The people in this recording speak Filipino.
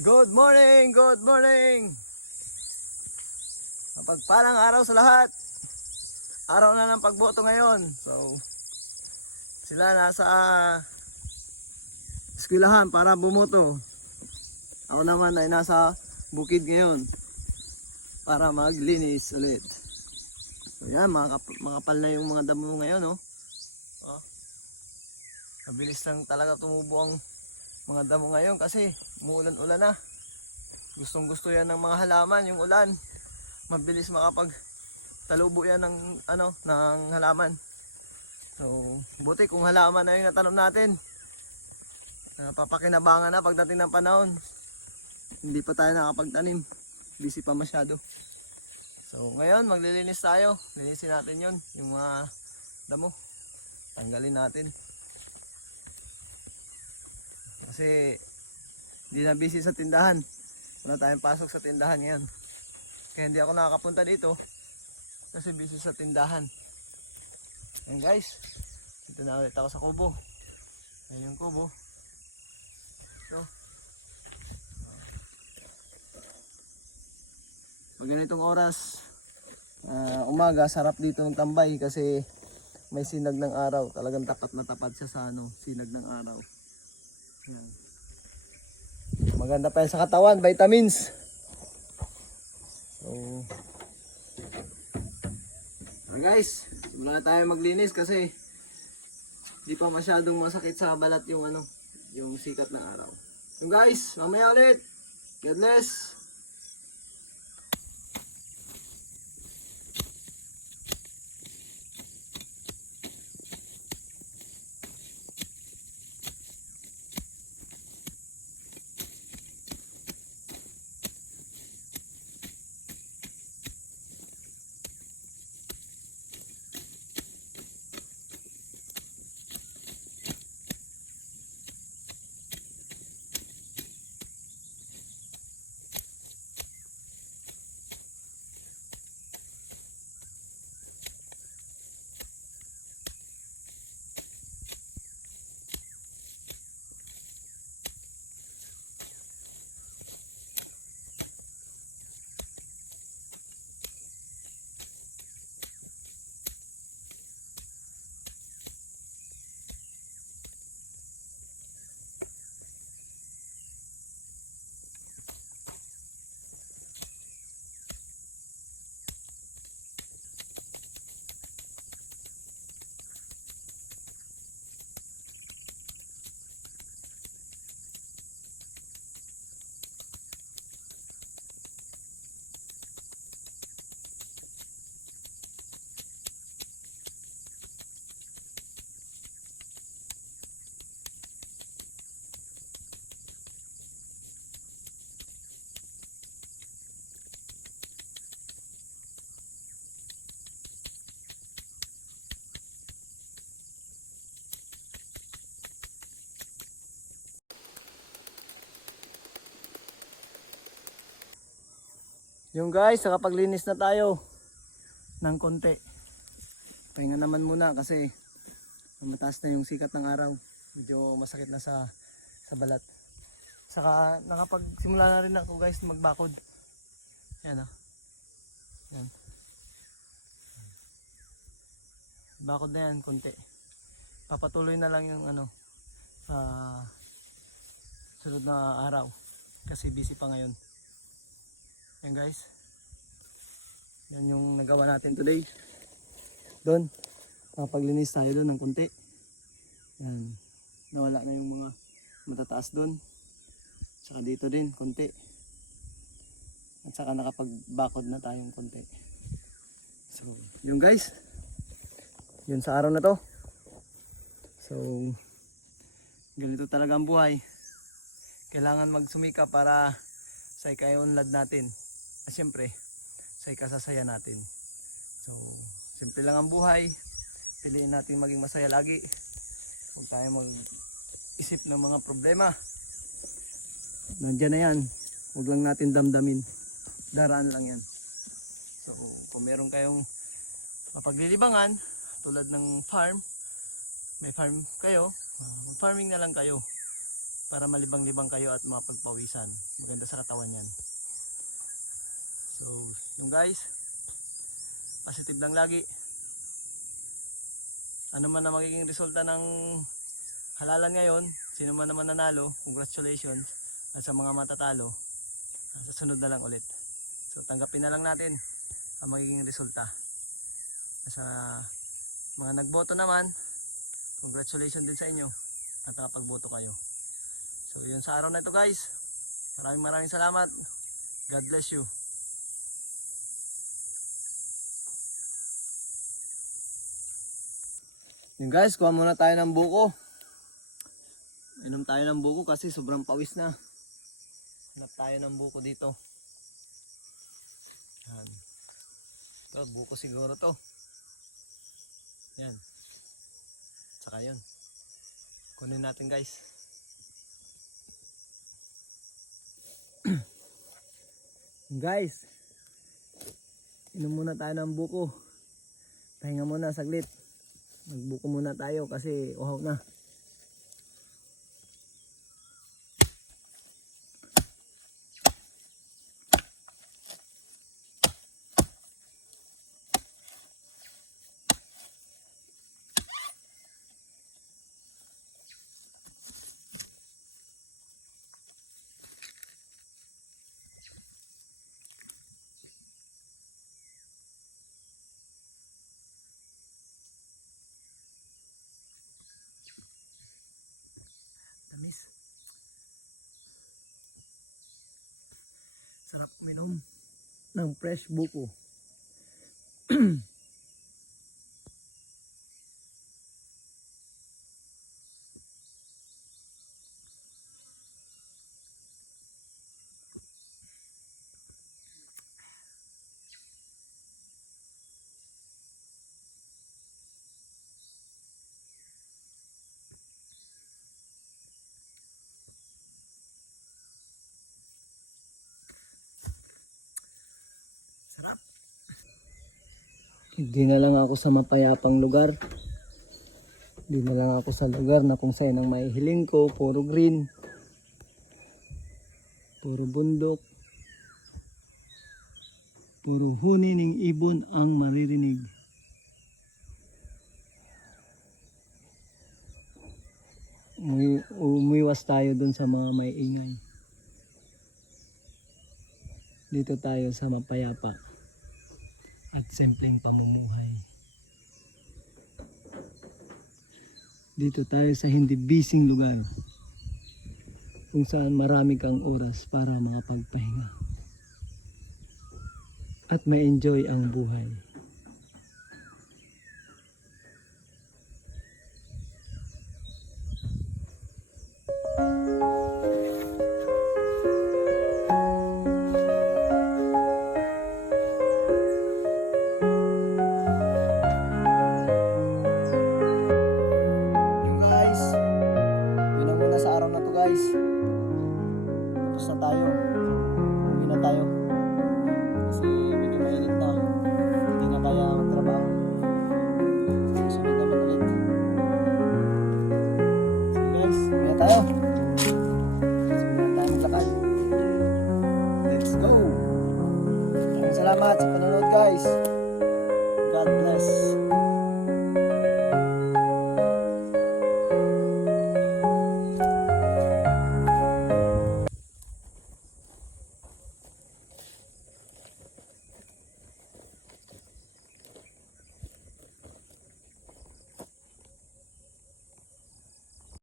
Good morning! Good morning! Mapagpalang araw sa lahat. Araw na ng pagboto ngayon. So, sila nasa eskwelahan para bumoto. Ako naman ay nasa bukid ngayon para maglinis ulit. So yan, makapal na yung mga damo ngayon, oh. Oh. Mabilis lang talaga tumubo ang mga damo ngayon kasi umuulan-ulan na. Gustong gusto yan ng mga halaman, yung ulan. Mabilis makapagtalubo yan ng ng halaman. So, buti kung halaman na yung natanom natin. Papakinabangan na pagdating ng panahon. Hindi pa tayo nakapagtanim. Busy pa masyado. So, ngayon maglilinis tayo. Linisin natin yun, yung mga damo. Tanggalin natin. Kasi hindi na busy sa tindahan. Wala tayong pasok sa tindahan ngayon. Kaya hindi ako nakakapunta dito kasi busy sa tindahan. Ayan guys, dito na ulit ako sa kubo. Ayan yung kubo. So, pag ganitong oras, umaga, sarap dito ng tambay kasi may sinag ng araw. Talagang tapat na tapat siya sa sinag ng araw. Ayan. Maganda pa yan sa katawan, vitamins. So, guys, simulan na tayo maglinis kasi di pa masyadong masakit sa balat yung yung sikat ng araw. So guys, mamaya ulit. God bless. Yung guys, nakapaglinis na tayo ng konti. Pahinga naman muna kasi mataas na yung sikat ng araw. Medyo masakit na sa balat. Saka nakapagsimula na rin ako guys magbakod. Yan oh. Yan. Bakod na yan konti. Papatuloy na lang yung sunod na araw. Kasi busy pa ngayon. Yan guys. Yan yung nagawa natin today. Doon. Paglinis tayo doon ng konti. Yan. Nawala na yung mga matataas doon. Saka dito din konti. At saka nakapagbakod na tayong konti. So, yun guys. Yun sa araw na to. So, ganito talaga ang buhay. Kailangan magsumika para sa ikaunlad natin. Siyempre, sa ikasasaya natin. So, simple lang ang buhay. Piliin natin maging masaya lagi. Huwag tayo mag-isip ng mga problema. Nandiyan na yan. Huwag lang natin damdamin. Daraan lang yan. So, kung meron kayong mapaglilibangan, tulad ng farm, may farm kayo, mag-farming na lang kayo. para malibang-libang kayo at mapagpawisan. Maganda sa katawan yan. So, yung guys, positive lang lagi. Ano man na magiging resulta ng halalan ngayon, sino man naman nanalo, congratulations. At sa mga matatalo, sa sunod na lang ulit. So, tanggapin na lang natin ang magiging resulta. Sa mga nagboto naman, congratulations din sa inyo at nakapagboto kayo. So, yun sa araw na ito guys. Maraming salamat. God bless you. Yun guys, kuha muna tayo ng buko. Inom tayo ng buko kasi sobrang pawis na. Hanap tayo ng buko dito. Yan. Ito, buko siguro to. Yan. Saka yun. Kunin natin guys. Guys, inom muna tayo ng buko. Pahinga muna saglit. Magbuko muna tayo kasi uhaw na. Sarap uminom ng fresh buko. Hindi na lang ako sa mapayapang lugar. Hindi na lang ako sa lugar na kung saan ang maihiling ko. Puro green. Puro bundok. Puro huni ng ibon ang maririnig. Umiwas tayo dun sa mga may ingay. Dito tayo sa mapayapa at simpleng pamumuhay. Dito tayo sa hindi busy lugar kung saan marami kang oras para makapagpahinga at ma-enjoy ang buhay. Guys, tapos na tayo. Uwi na tayo kasi medyo mainit na, hindi na kaya ang trabaho. Sunod naman ulit. So guys, uwi na tayo. Sunod na tayo maglakad. Let's go. Maraming salamat sa panonood guys.